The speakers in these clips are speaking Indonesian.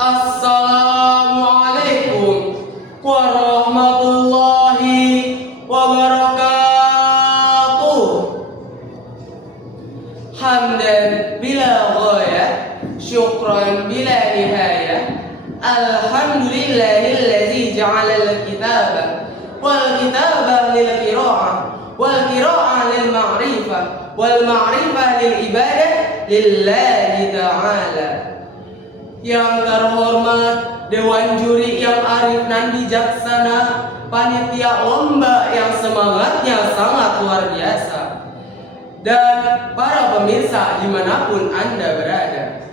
Assalamualaikum warahmatullahi wabarakatuh. Hamdan bila ghaya, syukran bila nihaya. Alhamdulillahilladzi ja'ala al-kitaba wal kitaba lil qira'ah wal qira'ah lil ma'rifah wal ma'rifah lil ibadah lillahi ta'ala. Yang terhormat Dewan Juri yang arif dan bijaksana, panitia lomba yang semangatnya sangat luar biasa, dan para pemirsa dimanapun Anda berada.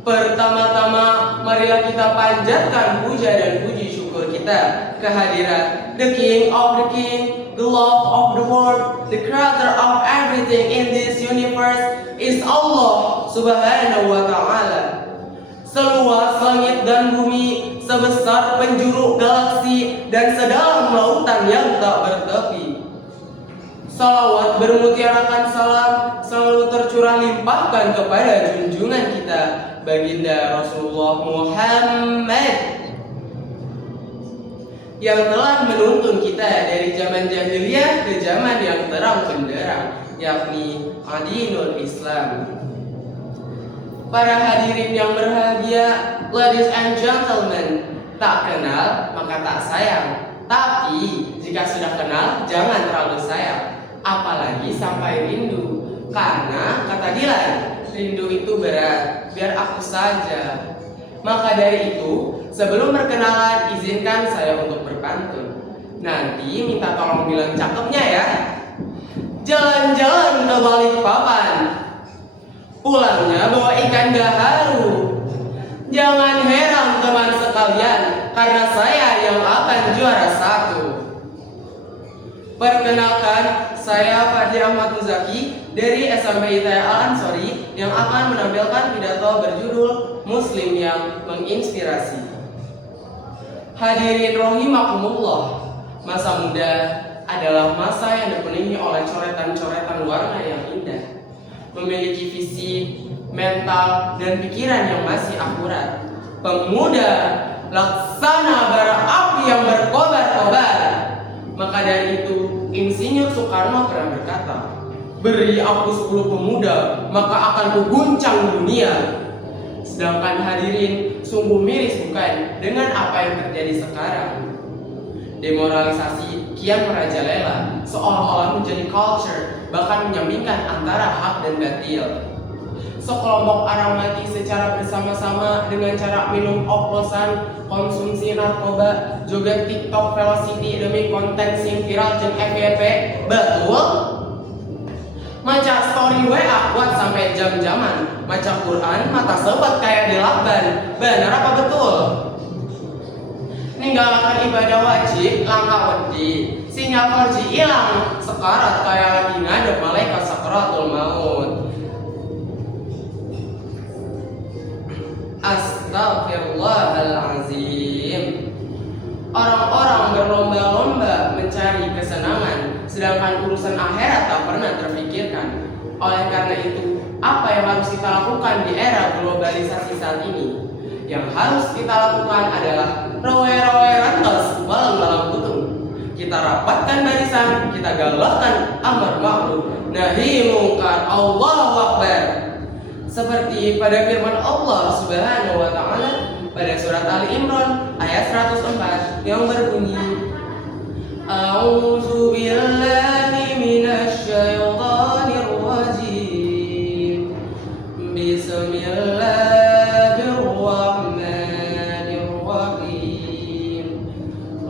Pertama-tama marilah kita panjatkan puja dan puji syukur kita kehadirat the King of the King, the Lord of the world, the Creator of everything in this universe is Allah Subhanahu wa Ta'ala. Seluas langit dan bumi, sebesar penjuru galaksi, dan sedalam lautan yang tak bertepi. Salawat bermutiarakan salam selalu tercurah limpahkan kepada junjungan kita, baginda Rasulullah Muhammad, yang telah menuntun kita dari zaman jahiliyah ke zaman yang terang benderang, yakni Adinul Islam. Para hadirin yang berbahagia, ladies and gentlemen, tak kenal maka tak sayang. Tapi jika sudah kenal, jangan terlalu sayang, apalagi sampai rindu. Karena kata Dilan, rindu itu berat, biar aku saja. Maka dari itu, sebelum perkenalan, izinkan saya untuk berpantun. Nanti minta tolong bilang cakepnya ya. Jalan-jalan ke Balikpapan, pulangnya bawa ikan gaharu. Jangan heran teman sekalian, karena saya yang akan juara 1. Perkenalkan, saya Fadli Ahmad Muzaki dari SMP ITE Al-Ansori yang akan menampilkan pidato berjudul Muslim yang Menginspirasi. Hadirin rahimakumullah, masa muda adalah masa yang dipenuhi oleh coretan-coretan warna yang indah, memiliki visi, mental, dan pikiran yang masih akurat. Pemuda laksana bara api yang berkobar-kobar. Maka dari itu, Insinyur Soekarno pernah berkata, beri aku 10 pemuda, maka akan kuguncang dunia. Sedangkan hadirin, sungguh miris bukan dengan apa yang terjadi sekarang. Demoralisasi kian merajalela, seolah-olah menjadi culture, bahkan menyampingkan antara hak dan batil. Sekelompok orang mati secara bersama-sama dengan cara minum oplosan, konsumsi narkoba, joget TikTok velocity demi konten sing viral jeung FYP. Betul? Maca story WA buat sampai jam-jaman, maca Quran mata sobat kayak dilakban. Benar apa betul? Ninggalkan ibadah wajib langka wedi, sinyal 4G hilang, sekarat kayak lagi ngadep malaikat sakaratul maut. Astagfirullahalazim. Orang-orang berlomba-lomba mencari kesenangan, sedangkan urusan akhirat tak pernah terfikirkan. Oleh karena itu, apa yang harus kita lakukan di era globalisasi saat ini? Yang harus kita lakukan adalah rawe-rawe rantos balang-balang putung. Kita rapatkan barisan, kita galakkan amar ma'ruf nahi mungkar, Allahu Akbar. Seperti pada firman Allah Subhanahu wa Ta'ala pada surat Ali Imran ayat 104 yang berbunyi, A'udzu billahi minasy syaithanir rajim. Bismillahirrahmanirrahim.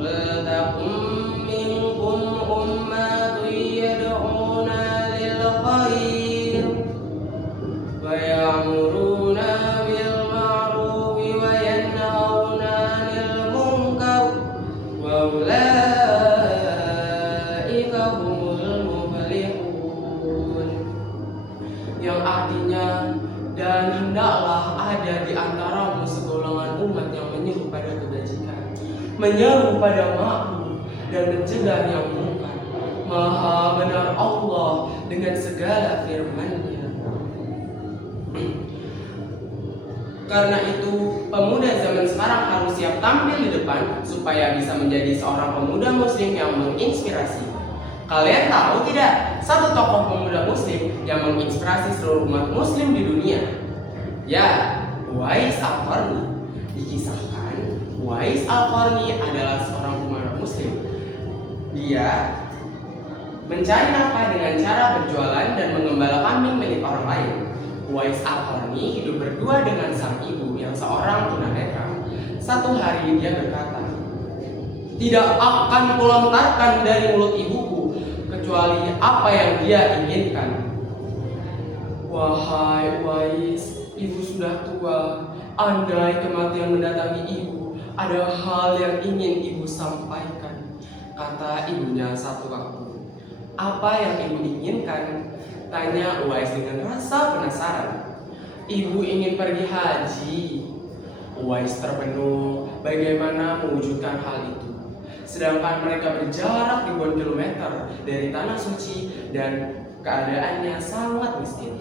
Wal takum minkum ummatun yad'una lil khair wa ya'muruna bil ma'ruf wa yanhauna 'anil munkar wa ulaika humul muflihun. Yang artinya, dan hendaklah ada di antaramu segolongan umat yang menyeru pada kebajikan, menyeru pada ma'ruf dan mencegah yang mungkar. Maha benar Allah dengan segala firman-Nya. Karena itu, pemuda zaman sekarang harus siap tampil di depan supaya bisa menjadi seorang pemuda muslim yang menginspirasi. Kalian tahu tidak, satu tokoh pemuda muslim yang menginspirasi seluruh umat muslim di dunia? Ya, Uwais Al-Qarni. Dikisahkan, Uwais Al-Qarni adalah seorang pemuda muslim. Dia mencari nafkah dengan cara berjualan dan menggembala kambing milik orang lain. Uwais Al-Qarni hidup berdua dengan sang ibu yang seorang tunanetra. Satu hari dia berkata, "Tidak akan kulontarkan dari mulut ibuku kecuali apa yang dia inginkan." Wahai Uwais, ibu sudah tua. Andai kematian mendatangi ibu, ada hal yang ingin ibu sampaikan, kata ibunya satu waktu. Apa yang ibu inginkan? Tanya Uwais dengan rasa penasaran. Ibu ingin pergi haji. Uwais terpenuh bagaimana mewujudkan hal itu. Sedangkan mereka berjarak ribuan kilometer dari tanah suci dan keadaannya sangat miskin.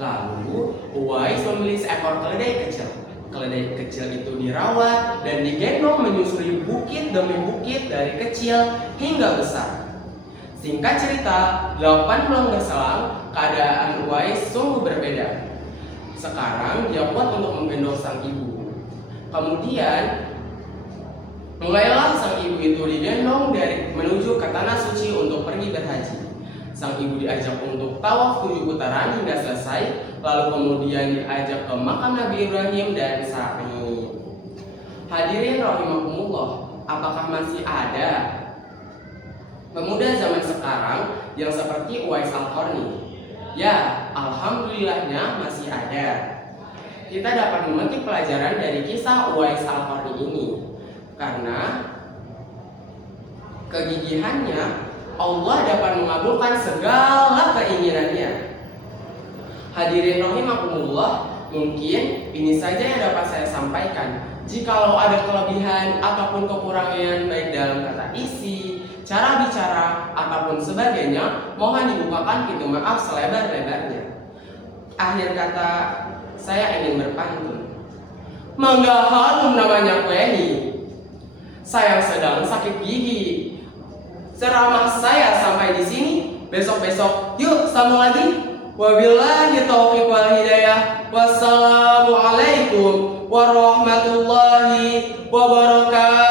Lalu Uwais membeli seekor keledai kecil. Keledai kecil itu dirawat dan digendong menyusuri bukit demi bukit dari kecil hingga besar. Singkat cerita, 8 bulan berselang, keadaan Uwais sungguh berbeda. Sekarang dia kuat untuk menggendong sang ibu. Kemudian, mulailah sang ibu itu digendong menuju ke tanah suci untuk pergi berhaji. Sang ibu diajak untuk tawaf 7 putaran hingga selesai, lalu kemudian diajak ke makam Nabi Ibrahim dan Sa'i. Hadirin rahimakumullah, apakah masih ada pemuda zaman sekarang yang seperti Uwais Al-Qarni? Ya, alhamdulillahnya masih ada. Kita dapat memetik pelajaran dari kisah Uwais Al-Qarni ini. Karena kegigihannya, Allah dapat mengabulkan segala keinginannya. Hadirin rahimakumullah, mungkin ini saja yang dapat saya sampaikan. Jikalau ada kelebihan ataupun kekurangan baik dalam kata isi, cara bicara, ataupun sebagainya, mohon dibukakan pintu maaf selebar-lebarnya. Akhir kata, saya ingin berpantun. Mangga harum namanya kueni. Saya sedang sakit gigi. Ceramah saya sampai di sini. Besok-besok yuk sambung lagi. Wabillahi taufiq wal hidayah. Wassalamualaikum warahmatullahi wabarakatuh.